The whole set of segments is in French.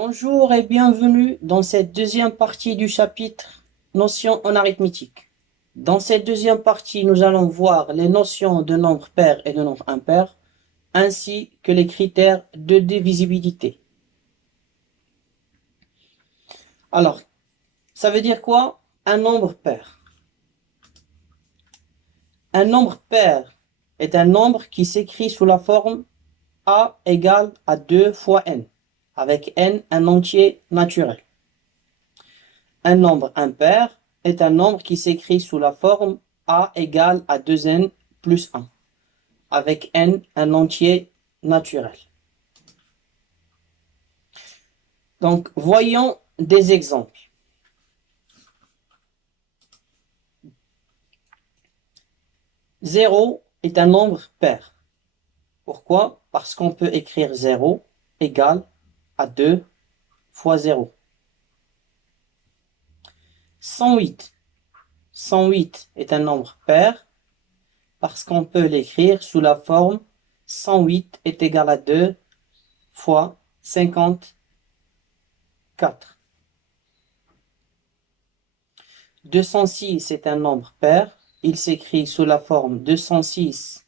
Bonjour et bienvenue dans cette deuxième partie du chapitre Notions en arithmétique. Dans cette deuxième partie, nous allons voir les notions de nombres pairs et de nombres impairs, ainsi que les critères de divisibilité. Alors, ça veut dire quoi? Un nombre pair. Un nombre pair est un nombre qui s'écrit sous la forme A égale à 2 fois n, avec n un entier naturel. Un nombre impair est un nombre qui s'écrit sous la forme A égale à 2n plus 1, avec n un entier naturel. Donc, voyons des exemples. 0 est un nombre pair. Pourquoi? Parce qu'on peut écrire 0 égale à 2 fois 0. 108. 108 est un nombre pair parce qu'on peut l'écrire sous la forme 108 est égal à 2 fois 54. 206 est un nombre pair. Il s'écrit sous la forme 206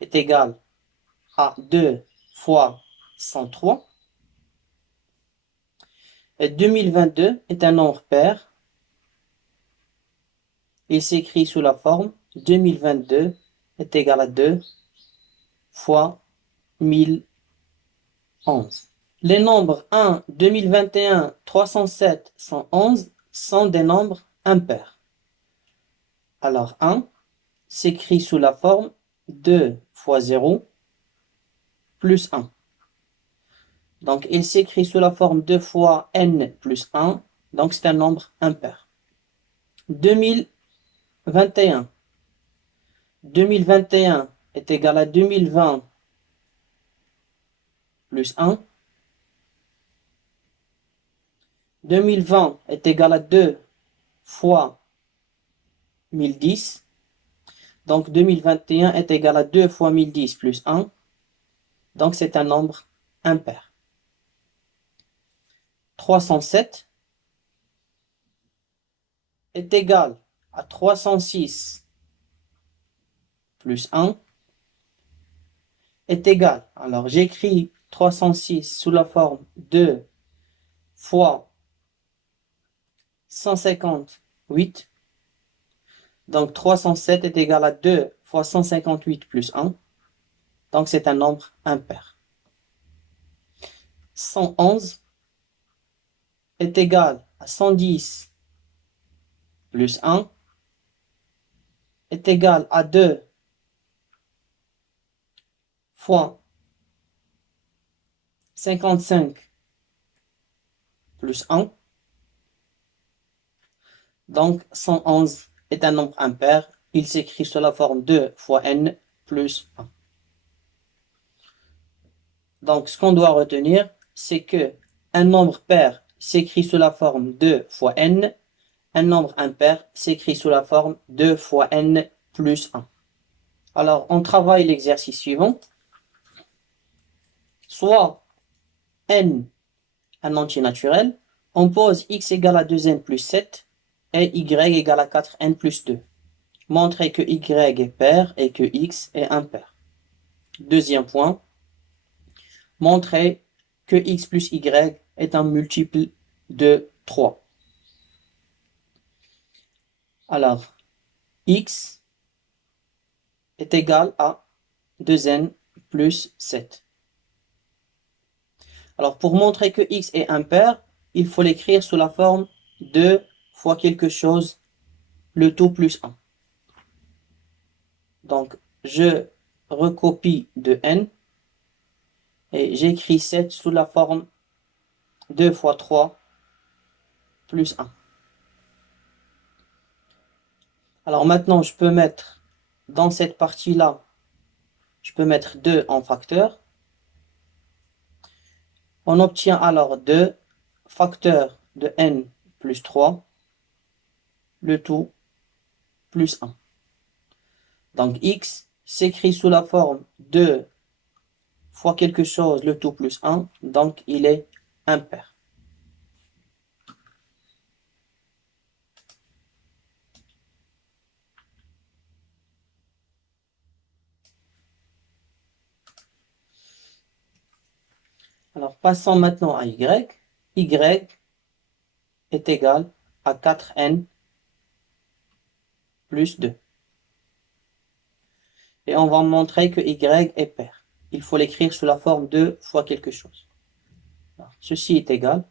est égal à 2 fois 103. Et 2022 est un nombre pair. Il s'écrit sous la forme 2022 est égal à 2 fois 1011. Les nombres 1, 2021, 307, 111 sont des nombres impairs. Alors 1 s'écrit sous la forme 2 fois 0 plus 1. Donc il s'écrit sous la forme 2 fois n plus 1, donc c'est un nombre impair. 2021. 2021 est égal à 2020 plus 1. 2020 est égal à 2 fois 1010. Donc 2021 est égal à 2 fois 1010 plus 1. Donc c'est un nombre impair. 307 est égal à 306 plus 1 est égal. Alors j'écris 306 sous la forme 2 fois 158. Donc 307 est égal à 2 fois 158 plus 1. Donc c'est un nombre impair. 111 est égal à 110 plus 1 est égal à 2 fois 55 plus 1. Donc 111 est un nombre impair. Il s'écrit sous la forme 2 fois n plus 1. Donc ce qu'on doit retenir, c'est que un nombre pair s'écrit sous la forme 2 fois n. Un nombre impair s'écrit sous la forme 2 fois n plus 1. Alors, on travaille l'exercice suivant. Soit n un entier naturel, on pose x égale à 2n plus 7 et y égale à 4n plus 2. Montrer que y est pair et que x est impair. Deuxième point, montrer que x plus y est un multiple de 3. Alors, x est égal à 2n plus 7. Alors, pour montrer que x est impair, il faut l'écrire sous la forme 2 fois quelque chose, le tout plus 1. Donc, je recopie de n et j'écris 7 sous la forme 2 fois 3 plus 1. Alors maintenant, je peux mettre dans cette partie-là, je peux mettre 2 en facteur. On obtient alors 2 facteurs de n plus 3, le tout plus 1. Donc x s'écrit sous la forme 2 fois quelque chose, le tout plus 1, donc il est impair. Alors, passons maintenant à y. Y est égal à 4n plus 2. Et on va montrer que y est pair. Il faut l'écrire sous la forme 2 fois quelque chose. Alors, ceci est égal.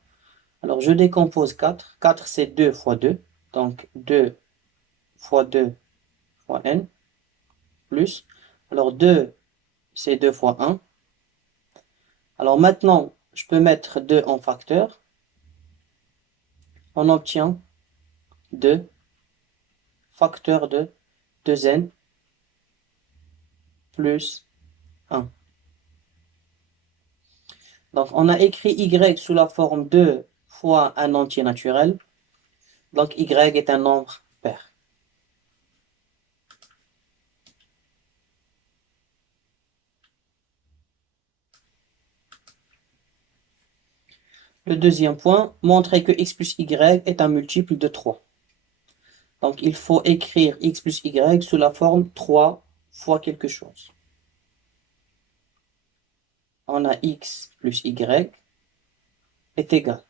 Alors, je décompose 4. 4, c'est 2 fois 2. Donc, 2 fois 2 fois n plus. Alors, 2, c'est 2 fois 1. Alors, maintenant, je peux mettre 2 en facteur. On obtient 2 facteur de 2n plus 1. Donc, on a écrit y sous la forme 2 fois un entier naturel. Donc, y est un nombre pair. Le deuxième point, montrer que x plus y est un multiple de 3. Donc, il faut écrire x plus y sous la forme 3 fois quelque chose. On a x plus y est égal.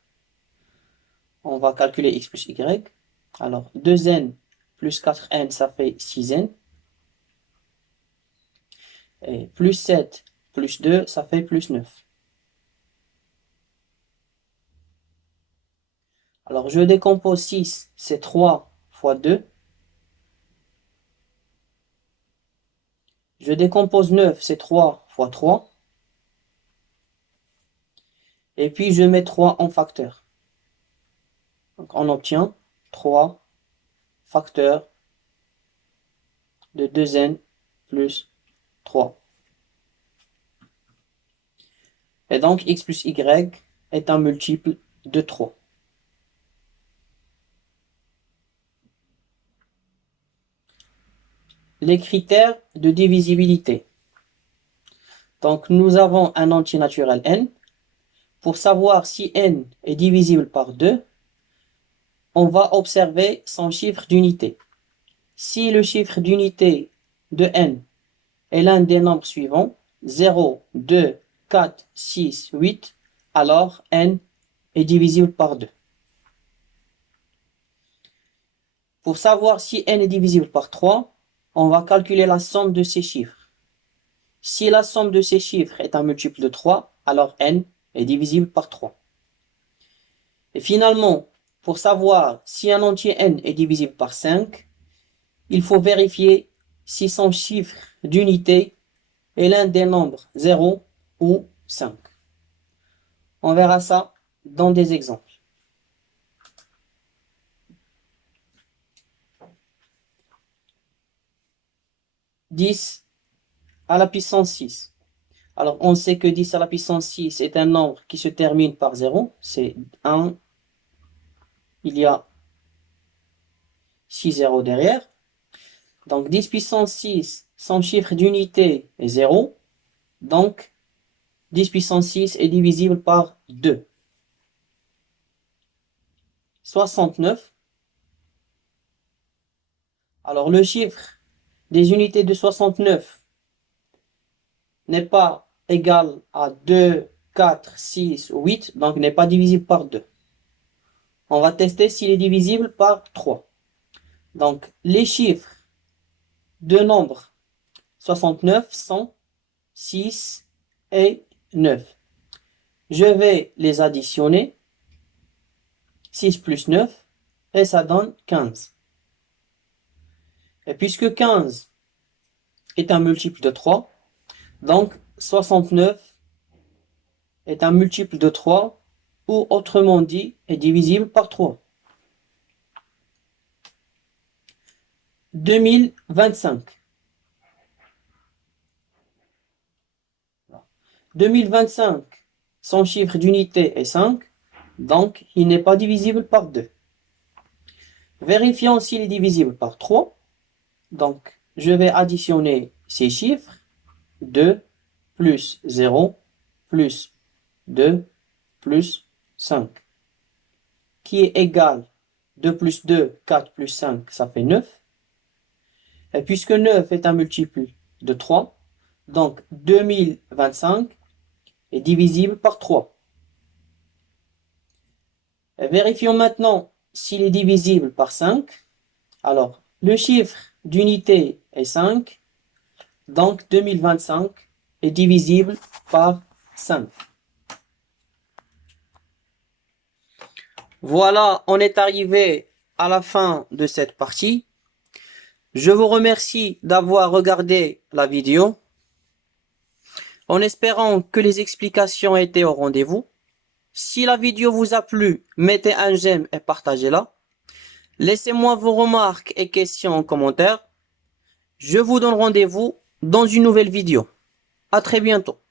On va calculer x plus y. Alors, 2n plus 4n, ça fait 6n. Et plus 7 plus 2, ça fait plus 9. Alors, je décompose 6, c'est 3 fois 2. Je décompose 9, c'est 3 fois 3. Et puis, je mets 3 en facteur. Donc, on obtient 3 facteur de 2n plus 3. Et donc, x plus y est un multiple de 3. Les critères de divisibilité. Donc, nous avons un entier naturel n. Pour savoir si n est divisible par 2, on va observer son chiffre d'unité. Si le chiffre d'unité de n est l'un des nombres suivants, 0, 2, 4, 6, 8, alors n est divisible par 2. Pour savoir si n est divisible par 3, on va calculer la somme de ces chiffres. Si la somme de ces chiffres est un multiple de 3, alors n est divisible par 3. Et finalement, pour savoir si un entier n est divisible par 5, il faut vérifier si son chiffre d'unité est l'un des nombres 0 ou 5. On verra ça dans des exemples. 10 à la puissance 6. Alors, on sait que 10 à la puissance 6 est un nombre qui se termine par 0. C'est 1. Il y a 6 zéros derrière. Donc, 10 puissance 6, son chiffre d'unité est 0. Donc, 10 puissance 6 est divisible par 2. 69. Alors, le chiffre des unités de 69 n'est pas égal à 2, 4, 6 ou 8, donc n'est pas divisible par 2. On va tester s'il est divisible par 3. Donc, les chiffres de nombre 69 sont 6 et 9. Je vais les additionner. 6 plus 9, et ça donne 15. Et puisque 15 est un multiple de 3, donc 69 est un multiple de 3, ou autrement dit, est divisible par 3. 2025. 2025, son chiffre d'unité est 5, donc il n'est pas divisible par 2. Vérifions s'il est divisible par 3. Donc, je vais additionner ces chiffres. 2 plus 0 plus 2 plus 5, qui est égal 2 plus 2, 4 plus 5, ça fait 9. Et puisque 9 est un multiple de 3, donc 2025 est divisible par 3. Et vérifions maintenant s'il est divisible par 5. Alors, le chiffre d'unité est 5, donc 2025 est divisible par 5. Voilà, on est arrivé à la fin de cette partie. Je vous remercie d'avoir regardé la vidéo, en espérant que les explications étaient au rendez-vous. Si la vidéo vous a plu, mettez un j'aime et partagez-la. Laissez-moi vos remarques et questions en commentaire. Je vous donne rendez-vous dans une nouvelle vidéo. À très bientôt.